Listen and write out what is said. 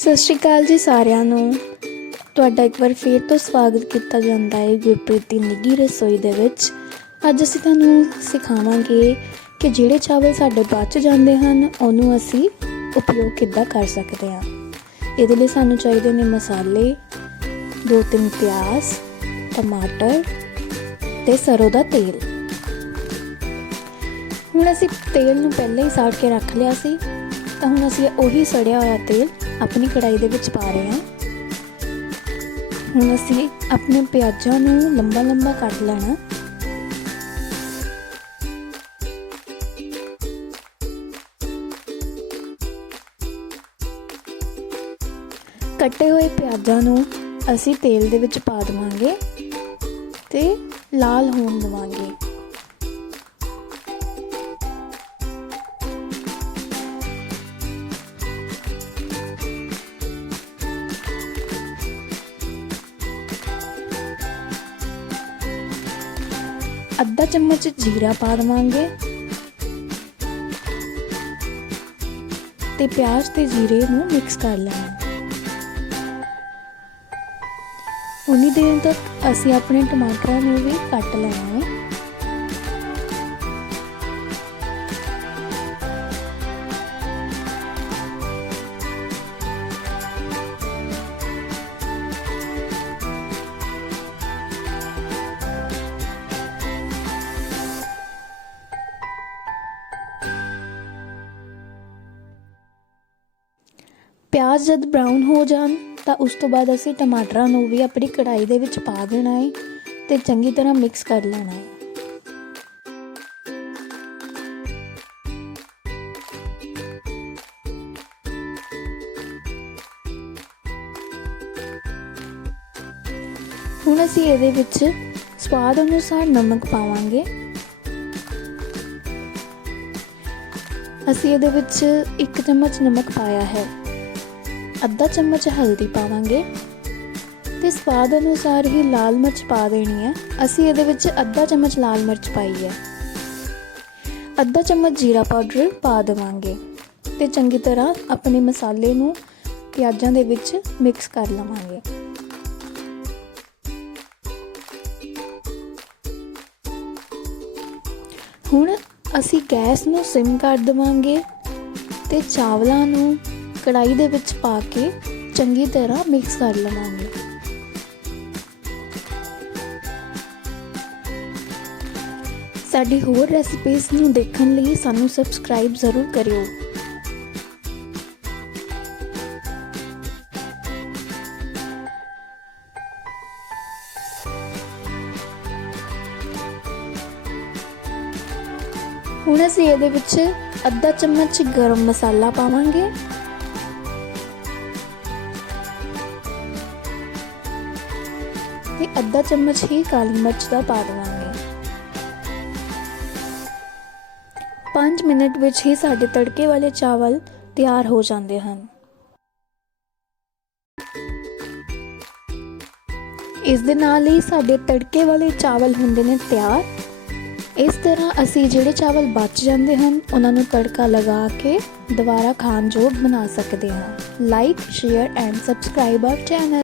ਸਤਿ ਸ਼੍ਰੀ ਅਕਾਲ ਜੀ ਸਾਰਿਆਂ ਨੂੰ। ਤੁਹਾਡਾ ਇੱਕ ਵਾਰ ਫੇਰ ਤੋਂ ਸਵਾਗਤ ਕੀਤਾ ਜਾਂਦਾ ਹੈ ਗੁਰਪ੍ਰੀਤ ਦੀ ਨਿੱਗੀ ਰਸੋਈ ਦੇ ਵਿੱਚ। ਅੱਜ ਅਸੀਂ ਤੁਹਾਨੂੰ ਸਿਖਾਵਾਂਗੇ ਕਿ ਜਿਹੜੇ ਚਾਵਲ ਸਾਡੇ ਬਚ ਜਾਂਦੇ ਹਨ, ਉਹਨੂੰ ਅਸੀਂ ਉਪਯੋਗ ਕਿੱਦਾਂ ਕਰ ਸਕਦੇ ਹਾਂ। ਇਹਦੇ ਲਈ ਸਾਨੂੰ ਚਾਹੀਦੇ ਨੇ ਮਸਾਲੇ, ਦੋ ਤਿੰਨ ਪਿਆਜ਼, ਟਮਾਟਰ ਤੇ ਸਰੋਂ ਦਾ ਤੇਲ। ਹੁਣ ਅਸੀਂ ਤੇਲ ਨੂੰ ਪਹਿਲਾਂ ਹੀ ਸਾੜ ਕੇ ਰੱਖ ਲਿਆ ਸੀ, ਤਾਂ ਹੁਣ ਅਸੀਂ ਉਹੀ ਸੜਿਆ ਹੋਇਆ ਤੇਲ ਆਪਣੀ ਕੜਾਈ ਦੇ ਵਿੱਚ ਪਾ ਰਹੇ ਹਾਂ। ਹੁਣ ਅਸੀਂ ਆਪਣੇ ਪਿਆਜ਼ਾਂ ਨੂੰ ਲੰਬਾ ਲੰਬਾ ਕੱਟ ਲੈਣਾ। ਕੱਟੇ ਹੋਏ ਪਿਆਜ਼ਾਂ ਨੂੰ ਅਸੀਂ ਤੇਲ ਦੇ ਵਿੱਚ ਪਾ ਦਵਾਂਗੇ ਤੇ ਲਾਲ ਹੋਣ ਦਵਾਂਗੇ। ਅੱਧਾ ਚਮਚ ਜੀਰਾ ਪਾ ਦਵਾਂਗੇ ਤੇ ਪਿਆਜ਼ ਤੇ ਜੀਰੇ ਨੂੰ ਮਿਕਸ ਕਰ ਲੈਣਾ। ਉਨੀ ਦੇਰ ਤੱਕ ਅਸੀਂ ਆਪਣੇ ਟਮਾਟਰਾਂ ਨੂੰ ਵੀ ਕੱਟ ਲੈਣਾ ਹੈ। ਪਿਆਜ਼ ਜਦ ਬ੍ਰਾਊਨ ਹੋ ਜਾਣ, ਤਾਂ ਉਸ ਤੋਂ ਬਾਅਦ ਅਸੀਂ ਟਮਾਟਰਾਂ ਨੂੰ ਵੀ ਆਪਣੀ ਕੜਾਈ ਦੇ ਵਿੱਚ ਪਾ ਦੇਣਾ ਹੈ ਤੇ ਚੰਗੀ ਤਰ੍ਹਾਂ ਮਿਕਸ ਕਰ ਲੈਣਾ ਹੈ ਹੁਣ ਅਸੀਂ ਇਹਦੇ ਵਿੱਚ ਸਵਾਦ ਅਨੁਸਾਰ ਨਮਕ ਪਾਵਾਂਗੇ। ਅਸੀਂ ਇਹਦੇ ਵਿੱਚ 1 ਚਮਚ ਨਮਕ ਪਾਇਆ ਹੈ। ਅੱਧਾ ਚਮਚ ਹਲਦੀ ਪਾਵਾਂਗੇ ਤੇ ਸਵਾਦ ਅਨੁਸਾਰ ਹੀ ਲਾਲ ਮਿਰਚ ਪਾ ਦੇਣੀ ਹੈ। ਅਸੀਂ ਇਹਦੇ ਵਿੱਚ ਅੱਧਾ ਚਮਚ ਲਾਲ ਮਿਰਚ ਪਾਈ ਹੈ। ਅੱਧਾ ਚਮਚ ਜੀਰਾ ਪਾਊਡਰ ਪਾ ਦੇਵਾਂਗੇ ਤੇ ਚੰਗੀ ਤਰ੍ਹਾਂ ਆਪਣੇ ਮਸਾਲੇ ਨੂੰ ਪਿਆਜ਼ਾਂ ਦੇ ਵਿੱਚ ਮਿਕਸ ਕਰ ਲਵਾਂਗੇ। ਹੁਣ ਅਸੀਂ ਗੈਸ ਨੂੰ ਸਿਮ ਕਰ ਦੇਵਾਂਗੇ ਤੇ ਚਾਵਲਾਂ ਨੂੰ ਕੜਾਈ ਦੇ ਵਿੱਚ ਪਾ ਕੇ ਚੰਗੀ ਤਰ੍ਹਾਂ ਮਿਕਸ ਕਰ ਲਵਾਂਗੇ। ਸਾਡੀ ਹੋਰ ਰੈਸਿਪੀਜ਼ ਨੂੰ ਦੇਖਣ ਲਈ ਸਾਨੂੰ ਸਬਸਕ੍ਰਾਈਬ ਜ਼ਰੂਰ ਕਰਿਓ। ਹੁਣ ਅਸੀਂ ਇਹਦੇ ਵਿੱਚ ਅੱਧਾ ਚਮਚ ਗਰਮ ਮਸਾਲਾ ਪਾਵਾਂਗੇ। ਤੇ ਅੱਧਾ ਚਮਚ ਹੀ ਕਾਲੀ ਮਿਰਚ ਦਾ ਪਾ ਦੇਵਾਂਗੇ। 5 ਮਿੰਟ ਵਿੱਚ ਹੀ ਸਾਡੇ ਤੜਕੇ ਵਾਲੇ ਚਾਵਲ ਤਿਆਰ ਹੋ ਜਾਂਦੇ ਹਨ। ਇਸ ਦੇ ਨਾਲ ਹੀ ਸਾਡੇ ਤੜਕੇ ਵਾਲੇ ਚਾਵਲ ਹੁੰਦੇ ਨੇ ਤਿਆਰ। ਇਸ ਤਰ੍ਹਾਂ ਅਸੀਂ ਜਿਹੜੇ ਚਾਵਲ ਬਚ ਜਾਂਦੇ ਹਨ, ਉਹਨਾਂ ਨੂੰ ਤੜਕਾ ਲਗਾ ਕੇ ਦੁਬਾਰਾ ਖਾਣ ਯੋਗ ਬਣਾ ਸਕਦੇ ਹਾਂ। Like share and subscribe our channel